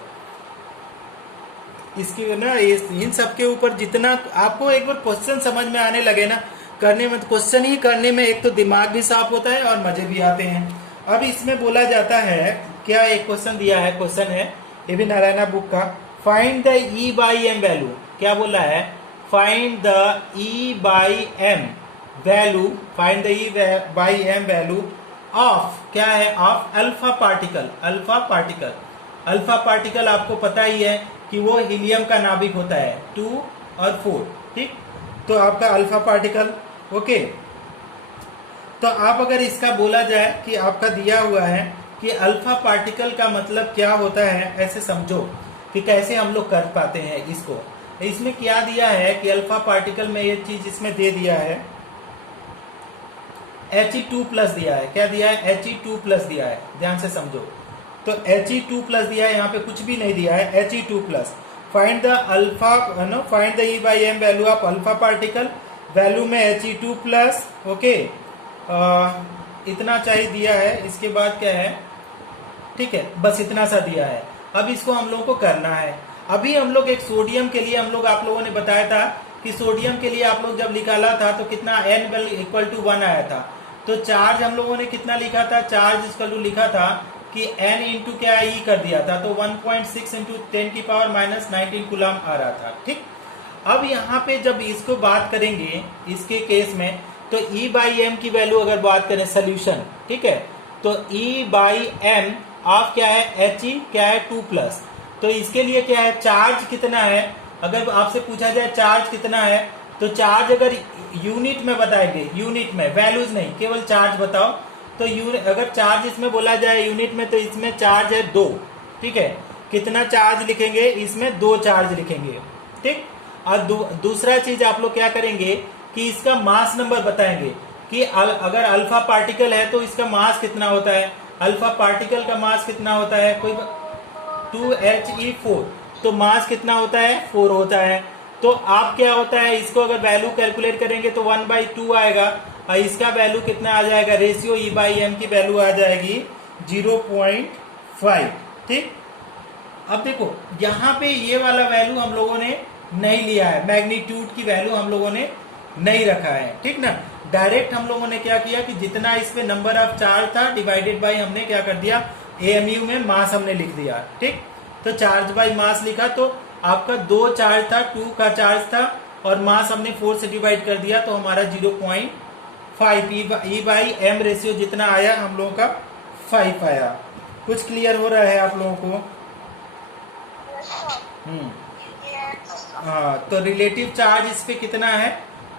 इसके ना इन सब के ऊपर जितना आपको एक बार क्वेश्चन समझ में आने लगे ना, करने में, क्वेश्चन ही करने में एक तो दिमाग भी साफ होता है और मजे भी आते हैं। अब इसमें बोला जाता है, क्या एक क्वेश्चन दिया है, क्वेश्चन है ये भी नारायणा बुक का, find the e by m value, क्या बोला है, find the e by m value, find the e by m value of, क्या है, ऑफ अल्फा पार्टिकल आपको पता ही है कि वो हीलियम का नाभिक होता है 2 और 4, ठीक। तो आपका अल्फा पार्टिकल, ओके। तो आप अगर इसका बोला जाए कि आपका दिया हुआ है कि अल्फा पार्टिकल का मतलब क्या होता है, ऐसे समझो कि कैसे हम लोग कर पाते हैं इसको। इसमें क्या दिया है कि अल्फा पार्टिकल में ये चीज इसमें दे दिया है He2+ दिया है, क्या दिया है, He2+ दिया है, ध्यान से समझो। तो He2+ दिया है, यहाँ पे कुछ भी नहीं दिया है, He2+। Find the alpha, find the e by m value of alpha particle, value में He2+, ओके, इतना चाहिए दिया है। इसके बाद क्या है, ठीक है, बस इतना सा दिया है। अब इसको हम लोग को करना है। अभी हम लोग एक सोडियम के लिए आप लोगों ने बताया था कि सोडियम के लिए आप लोग जब निकाला था तो कितना n = 1 आया था। तो चार्ज हम लोगों ने कितना लिखा था, चार्ज इक्वल टू लिखा था कि n इंटू क्या ई कर दिया था, तो 1.6 इंटू 10⁻−19 कूलम आ रहा था, ठीक। अब यहाँ पे जब इसको बात करेंगे इसके केस में, तो E बाई एम की वैल्यू अगर बात करें सोल्यूशन, ठीक है, तो E बाई एम ऑफ क्या है, He क्या है 2+। तो इसके लिए क्या है, चार्ज कितना है, अगर आपसे पूछा जाए चार्ज कितना है, तो चार्ज अगर यूनिट में बताएंगे, यूनिट में, वैल्यूज नहीं, केवल चार्ज बताओ। तो अगर चार्ज इसमें बोला जाए यूनिट में, तो इसमें चार्ज है 2, ठीक है। कितना चार्ज लिखेंगे, इसमें 2 चार्ज लिखेंगे, ठीक। और दूसरा चीज आप लोग क्या करेंगे कि इसका मास नंबर बताएंगे कि अगर अल्फा पार्टिकल है तो इसका मास कितना होता है, अल्फा पार्टिकल का मास कितना होता है, कोई 2He4, तो मास कितना होता है, 4 होता है। तो आप क्या होता है, इसको अगर वैल्यू कैलकुलेट करेंगे तो 1/2 आएगा, और इसका वैल्यू कितना आ जाएगा, रेशियो E बाई एम की वैल्यू आ जाएगी 0.5, ठीक। अब देखो यहाँ पे ये वाला वैल्यू हम लोगों ने नहीं लिया है, मैग्नीट्यूड की वैल्यू हम लोगों ने नहीं रखा है, ठीक ना। डायरेक्ट हम लोगों ने क्या किया कि जितना इस पे नंबर ऑफ चार्ज था डिवाइडेड बाय हमने क्या कर दिया, एएमयू में मास हमने लिख दिया। ठीक, तो चार्ज बाय मास लिखा, तो आपका 2 चार्ज था, 2 का चार्ज था और मास हमने 4 से डिवाइड कर दिया, तो हमारा 0.5 ई बाई एम रेशियो जितना आया हम लोगों का 5 आया। कुछ क्लियर हो रहा है आप लोगों को? हाँ, तो रिलेटिव चार्ज इस पे कितना है,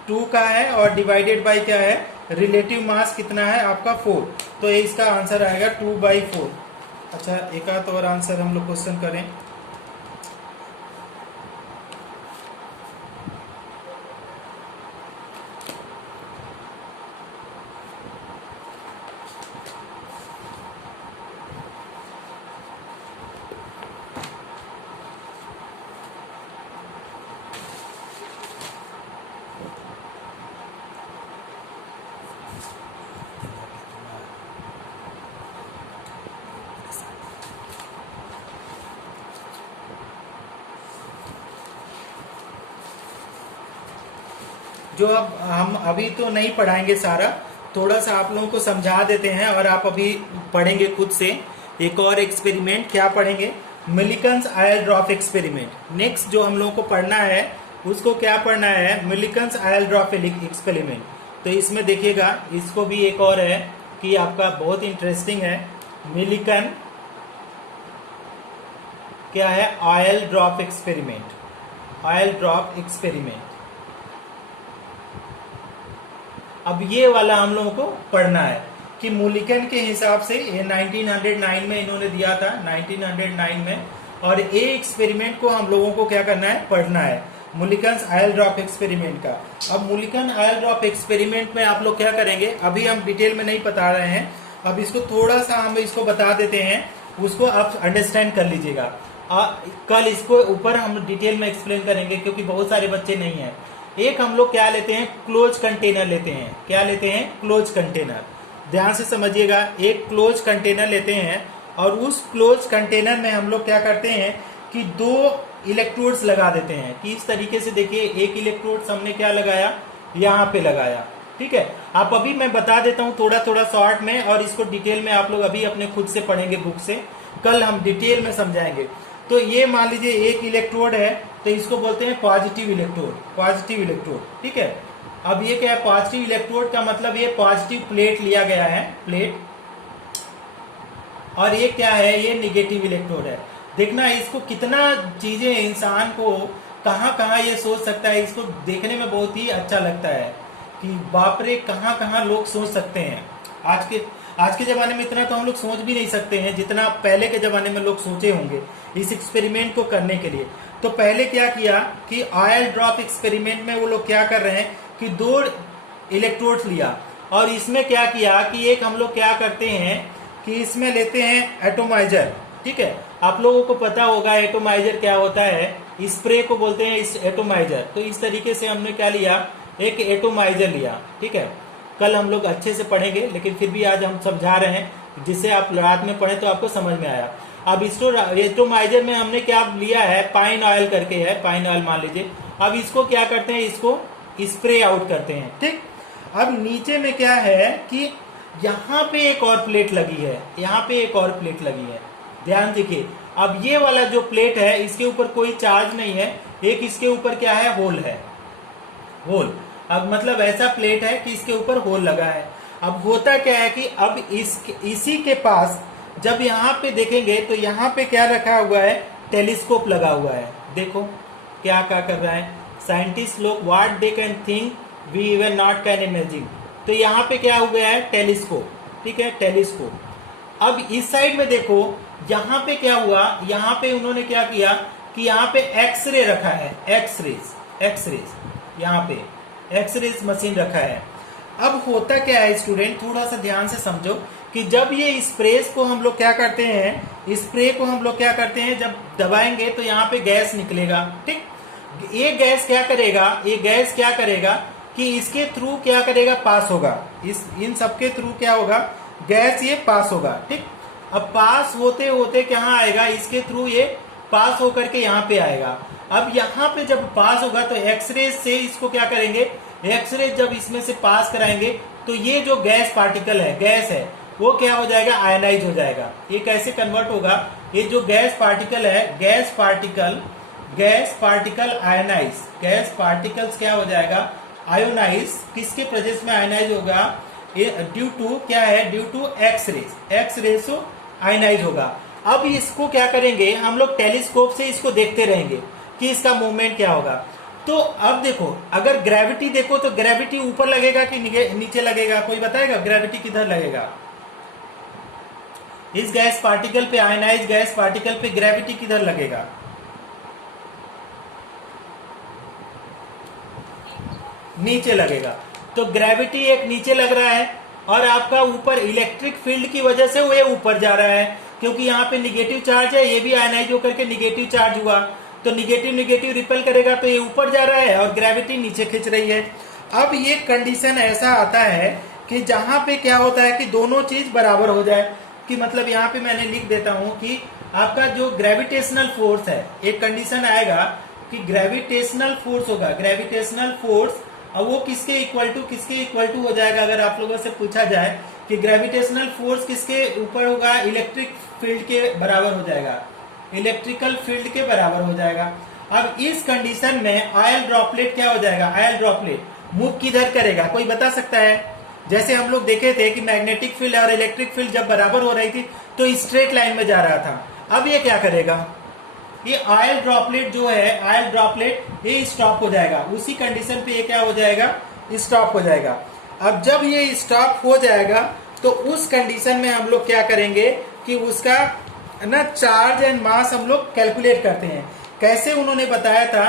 2 का है और डिवाइडेड बाय क्या है, रिलेटिव मास कितना है आपका 4, तो ये इसका आंसर आएगा 2/4। अच्छा, एक आध और आंसर हम लोग क्वेश्चन करें। जो अब हम अभी तो नहीं पढ़ाएंगे सारा, थोड़ा सा आप लोगों को समझा देते हैं और आप अभी पढ़ेंगे खुद से। एक और एक्सपेरिमेंट क्या पढ़ेंगे, Millikan's oil drop experiment. Next जो हम लोगों को पढ़ना है उसको क्या पढ़ना है, मिलिकन्स आयल ड्रॉप एक्सपेरिमेंट। तो इसमें देखिएगा, इसको भी एक और है कि आपका बहुत इंटरेस्टिंग है, मिलिकन क्या है, oil drop experiment. Oil drop experiment, अब ये वाला हम लोगों को पढ़ना है कि मूलिकन के हिसाब से ये 1909 में इन्होंने दिया था, 1909 में, और ये एक्सपेरिमेंट को हम लोगों को क्या करना है, पढ़ना है, मूलिकन्स आयल ड्रॉप एक्सपेरिमेंट का। अब मूलिकन आयल ड्रॉप एक्सपेरिमेंट में आप लोग क्या करेंगे, अभी हम डिटेल में नहीं बता रहे हैं, अब इसको थोड़ा सा हम इसको बता देते हैं, उसको आप अंडरस्टैंड कर लीजिएगा। कल इसको ऊपर हम डिटेल में एक्सप्लेन करेंगे क्योंकि बहुत सारे बच्चे नहीं है। एक हम लोग क्या लेते हैं, क्लोज कंटेनर लेते हैं। क्या लेते हैं, क्लोज कंटेनर। ध्यान से समझिएगा, एक क्लोज कंटेनर लेते हैं और उस क्लोज कंटेनर में हम लोग क्या करते हैं कि 2 इलेक्ट्रोड्स लगा देते हैं। कि इस तरीके से देखिए, एक इलेक्ट्रोड हमने क्या लगाया, यहाँ पे लगाया। ठीक है, आप अभी मैं बता देता हूँ थोड़ा थोड़ा शॉर्ट में, और इसको डिटेल में आप लोग अभी अपने खुद से पढ़ेंगे बुक से, कल हम डिटेल में समझाएंगे। तो ये मान लीजिए एक इलेक्ट्रोड है, तो इसको बोलते हैं पॉजिटिव इलेक्ट्रोड। पॉजिटिव इलेक्ट्रोड, ठीक है। अब ये क्या है, पॉजिटिव इलेक्ट्रोड का मतलब ये पॉजिटिव प्लेट लिया गया है, प्लेट, और ये क्या है, ये निगेटिव इलेक्ट्रोड है। देखना इसको कितना चीजें इंसान को कहाँ कहाँ ये सोच सकता है, इसको देखने में बहुत ही अच्छा लगता है कि बाप रे कहाँ कहाँ लोग सोच सकते हैं। आज के जमाने में इतना तो हम लोग सोच भी नहीं सकते हैं जितना पहले के जमाने में लोग सोचे होंगे इस एक्सपेरिमेंट को करने के लिए। तो पहले क्या किया कि ऑयल ड्रॉप एक्सपेरिमेंट में वो लोग क्या कर रहे हैं कि 2 इलेक्ट्रोड्स लिया, और इसमें क्या किया कि एक हम लोग क्या करते हैं कि इसमें लेते हैं एटोमाइजर। ठीक है, आप लोगों को पता होगा एटोमाइजर क्या होता है, स्प्रे को बोलते हैं इस एटोमाइजर। तो इस तरीके से हमने क्या लिया, एक एटोमाइजर लिया। ठीक है, कल हम लोग अच्छे से पढ़ेंगे, लेकिन फिर भी आज हम समझा रहे हैं जिससे आप रात में पढ़े तो आपको समझ में आया। अब एटोमाइजर में हमने क्या लिया है, पाइन ऑयल करके है, पाइन ऑयल मान लीजिए। अब इसको क्या करते हैं, इसको स्प्रे आउट करते हैं। ठीक, अब नीचे में क्या है कि यहाँ पे एक और प्लेट लगी है, यहाँ पे एक और प्लेट लगी है, ध्यान देखिए। अब ये वाला जो प्लेट है इसके ऊपर कोई चार्ज नहीं है, एक इसके ऊपर क्या है, होल है, होल। अब मतलब ऐसा प्लेट है कि इसके ऊपर होल लगा है। अब होता क्या है कि अब इसी के पास जब यहाँ पे देखेंगे तो यहाँ पे क्या रखा हुआ है, टेलीस्कोप लगा हुआ है। देखो क्या क्या कर रहा है साइंटिस्ट लोग, what they can think we even not can imagine. तो यहाँ पे क्या हो गया है, टेलीस्कोप। ठीक है, टेलीस्कोप। अब इस साइड में देखो, यहाँ पे क्या हुआ, यहाँ पे उन्होंने क्या किया कि यहाँ पे एक्सरे रखा है, एक्सरेज यहाँ पे एक्सरेज मशीन रखा है। अब होता क्या है स्टूडेंट, थोड़ा सा ध्यान से समझो कि जब ये स्प्रेस को हम लोग क्या करते हैं, स्प्रे को हम लोग क्या करते हैं, जब दबाएंगे तो यहाँ पे गैस निकलेगा। ठीक, ये गैस क्या करेगा, ये गैस क्या करेगा कि इसके थ्रू क्या करेगा, पास होगा, इन सबके थ्रू क्या होगा, गैस ये पास होगा। ठीक, अब पास होते होते कहाँ आएगा, इसके थ्रू ये पास होकर के यहाँ पे आएगा। अब यहाँ पे जब पास होगा तो एक्सरे से इसको क्या करेंगे, एक्सरे जब इसमें से पास कराएंगे तो ये जो गैस पार्टिकल है, गैस है, वो क्या हो जाएगा, आयनाइज हो जाएगा। ये कैसे कन्वर्ट होगा, ये जो गैस पार्टिकल है, gas particle ionise, gas particles क्या हो जाएगा, आयोनाइज, किसके प्रेजेंस में आयनाइज होगा, ड्यू टू क्या है, ड्यू टू एक्स रेज से आयनाइज होगा। अब इसको क्या करेंगे हम लोग, टेलीस्कोप से इसको देखते रहेंगे कि इसका मूवमेंट क्या होगा। तो अब देखो, अगर ग्रेविटी देखो तो ग्रेविटी ऊपर लगेगा कि नीचे लगेगा, कोई बताएगा ग्रेविटी किधर लगेगा, इस गैस पार्टिकल पे, आयनाइज गैस पार्टिकल पे ग्रेविटी किधर लगेगा, नीचे लगेगा। तो ग्रेविटी एक नीचे लग रहा है और आपका ऊपर इलेक्ट्रिक फील्ड की वजह से वो ऊपर जा रहा है, क्योंकि यहाँ पे निगेटिव चार्ज है, ये भी आयनाइज होकर के निगेटिव चार्ज हुआ, तो निगेटिव रिपेल करेगा तो ये ऊपर जा रहा है और ग्रेविटी नीचे खींच रही है। अब ये कंडीशन ऐसा आता है कि जहां पे क्या होता है कि दोनों चीज बराबर हो जाए, कि मतलब यहाँ पे मैंने लिख देता हूं कि आपका जो ग्रेविटेशनल फोर्स है, एक कंडीशन आएगा कि ग्रेविटेशनल फोर्स होगा, ग्रेविटेशनल फोर्स, और वो किसके इक्वल टू हो जाएगा। अगर आप लोगों से पूछा जाए कि ग्रेविटेशनल फोर्स किसके ऊपर होगा, इलेक्ट्रिक फील्ड के बराबर हो जाएगा, इलेक्ट्रिकल फील्ड के बराबर हो जाएगा। अब इस कंडीशन में ऑयल ड्रॉपलेट क्या हो जाएगा, ऑयल ड्रॉपलेट मूव किधर करेगा, कोई बता सकता है। जैसे हम लोग देखे थे कि मैग्नेटिक फील्ड और इलेक्ट्रिक फील्ड जब बराबर हो रही थी तो स्ट्रेट लाइन में जा रहा था। अब ये क्या करेगा, ये ऑयल ड्रॉपलेट जो है, ऑयल ड्रॉपलेट ये स्टॉप हो जाएगा, उसी कंडीशन पे ये क्या हो जाएगा, स्टॉप हो जाएगा। अब जब ये स्टॉप हो जाएगा तो उस कंडीशन में हम लोग क्या करेंगे कि उसका ना चार्ज एंड मास हम लोग कैलकुलेट करते हैं। कैसे उन्होंने बताया था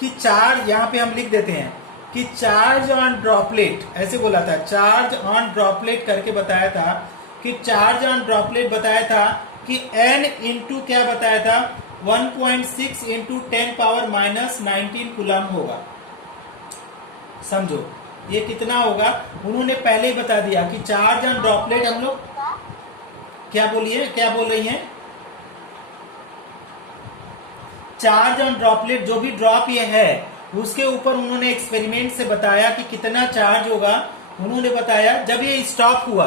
कि चार्ज, यहाँ पे हम लिख देते हैं कि चार्ज ऑन ड्रॉपलेट, ऐसे बोला था, चार्ज ऑन ड्रॉपलेट करके बताया था कि चार्ज ऑन ड्रॉपलेट बताया था कि n इंटू क्या बताया था, 1.6 इंटू 10 पावर माइनस 19 कूलम होगा। समझो ये कितना होगा, उन्होंने पहले ही बता दिया कि चार्ज ऑन ड्रॉपलेट हम लोग क्या बोल रही हैं, चार्ज ऑन ड्रॉपलेट जो भी ड्रॉप ये है उसके ऊपर उन्होंने एक्सपेरिमेंट से बताया कि कितना चार्ज होगा। उन्होंने बताया जब ये स्टॉप हुआ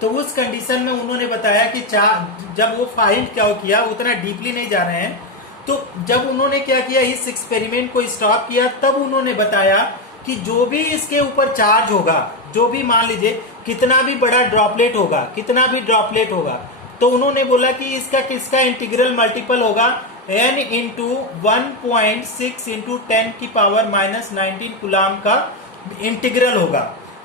तो उस कंडीशन में उन्होंने बताया कि जब वो फाइंड क्या किया, उतना डीपली नहीं जा रहे हैं, तो जब उन्होंने क्या किया, इस एक्सपेरिमेंट को स्टॉप किया, तब उन्होंने बताया कि जो भी इसके ऊपर चार्ज होगा, जो भी मान लीजिए कितना भी बड़ा ड्रॉपलेट होगा, तो उन्होंने बोला कि इसका किसका इंटीग्रल मल्टीपल होगा, n इंटू 1.6 इंटू 10 की पावर माइनस 19 कूलम का इंटीग्रल होगा।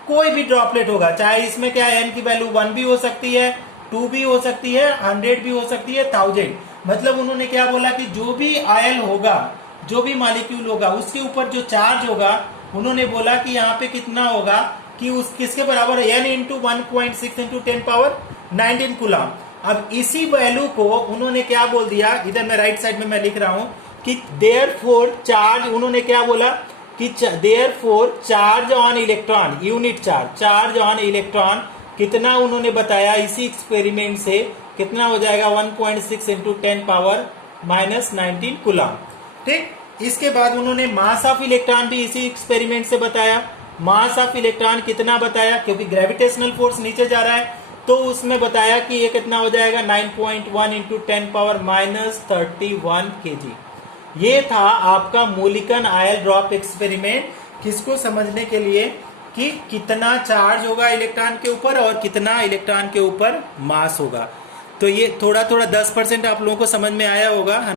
कोई भी ड्रॉपलेट होगा, चाहे इसमें क्या n की वैल्यू 1 भी हो सकती है, 2 भी हो सकती है, 100 भी हो सकती है, 1000। मतलब उन्होंने क्या बोला कि जो भी आयल होगा, जो भी मॉलिक्यूल होगा, उसके ऊपर जो चार्ज होगा, उन्होंने बोला कि यहाँ पे कितना होगा कि उस किसके बराबर है, n into 1.6 into 10 power 19 coulomb. अब इसी वैल्यू को उन्होंने क्या बोल दिया, इधर मैं राइट साइड में मैं लिख रहा हूं कि देयरफॉर चार्ज, उन्होंने क्या बोला कि therefore charge on electron, unit charge on electron कितना उन्होंने बताया इसी एक्सपेरिमेंट से, कितना हो जाएगा 1.6 इंटू 10 पावर माइनस 19 कूलम। ठीक, इसके बाद उन्होंने मास ऑफ इलेक्ट्रॉन भी इसी एक्सपेरिमेंट से बताया। मास ऑफ इलेक्ट्रॉन कितना बताया, क्योंकि ग्रेविटेशनल फोर्स नीचे जा रहा है, तो उसमें बताया कि ये कितना हो जाएगा 9.1 इंटू 10 पावर माइनस 31 kg। ये था आपका मूलिकन आयल ड्रॉप एक्सपेरिमेंट, किसको समझने के लिए कि कितना चार्ज होगा इलेक्ट्रॉन के ऊपर और कितना इलेक्ट्रॉन के ऊपर मास होगा। तो ये थोड़ा 10% आप लोगों को समझ में आया होगा।